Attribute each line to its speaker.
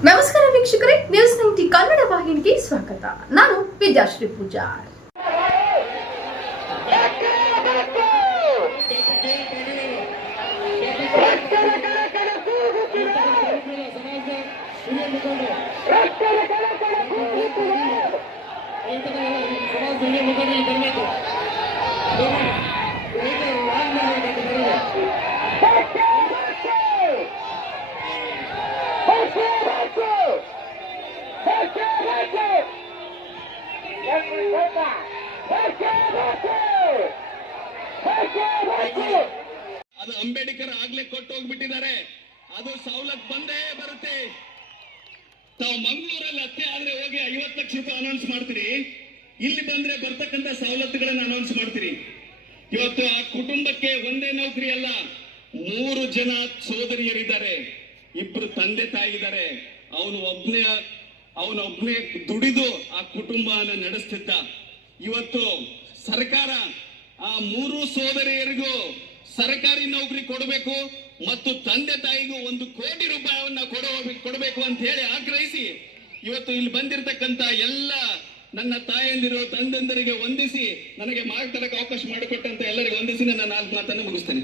Speaker 1: ನಮಸ್ಕಾರ ವೀಕ್ಷಕರೇ news ninety Kannada ವಾಹಿನಿಗೆ ಸ್ವಾಗತ ನಾನು ವಿದ್ಯಾಶ್ರೀ ಪೂಜಾರ್
Speaker 2: ಅದು ಅಂಬೇಡ್ಕರ್ ಆಗ್ಲೇ ಕೊಟ್ಟು ಹೋಗ್ಬಿಟ್ಟಿದ್ದಾರೆ ಅದು ಸವಲತ್ತು ಬಂದೇ ಬರುತ್ತೆ. ತಾವು ಮಂಗಳೂರಲ್ಲಿ ಅತ್ತೆ ಆದ್ರೆ ಹೋಗಿ ಐವತ್ತು ಲಕ್ಷ ರೂಪಾಯಿ ಅನೌನ್ಸ್ ಮಾಡ್ತೀರಿ. ಇಲ್ಲಿ ಬಂದ್ರೆ ಬರ್ತಕ್ಕಂತ ಸವಲತ್ತುಗಳನ್ನ ಅನೌನ್ಸ್ ಮಾಡ್ತೀರಿ. ಇವತ್ತು ಆ ಕುಟುಂಬಕ್ಕೆ ಒಂದೇ ನೌಕರಿ ಅಲ್ಲ, ಮೂರು ಜನ ಸೋದರಿಯರಿದ್ದಾರೆ. ಇಬ್ರು ತಂದೆ ತಾಯಿ ಇದ್ದಾರೆ ಅವನು ಒಬ್ನೇ ಅವನೊಬ್ನೇ ದುಡಿದು ಆ ಕುಟುಂಬನ ನಡೆಸ್ತಿದ್ದ. ಇವತ್ತು ಸರ್ಕಾರ ಆ ಮೂರು ಸೋದರಿಯರಿಗೂ ಸರ್ಕಾರಿ ನೌಕರಿ ಕೊಡಬೇಕು ಮತ್ತು ತಂದೆ ತಾಯಿಗೂ ಒಂದು ಕೋಟಿ ರೂಪಾಯಿಯನ್ನ ಕೊಡುವ ಕೊಡಬೇಕು ಅಂತ ಹೇಳಿ ಆಗ್ರಹಿಸಿ ಇವತ್ತು ಇಲ್ಲಿ ಬಂದಿರತಕ್ಕಂತ ಎಲ್ಲ ನನ್ನ ತಾಯಂದಿರು, ತಂದೆಂದರಿಗೆ ವಂದಿಸಿ ನನಗೆ ಮಾತಾಡಕ್ಕೆ ಅವಕಾಶ ಮಾಡಿಕೊಟ್ಟಂತ ಎಲ್ಲರಿಗೆ ವಂದಿಸಿ ನನ್ನ ನಾಲ್ಕು ಮಾತನ್ನು ಮುಗಿಸ್ತೇನೆ.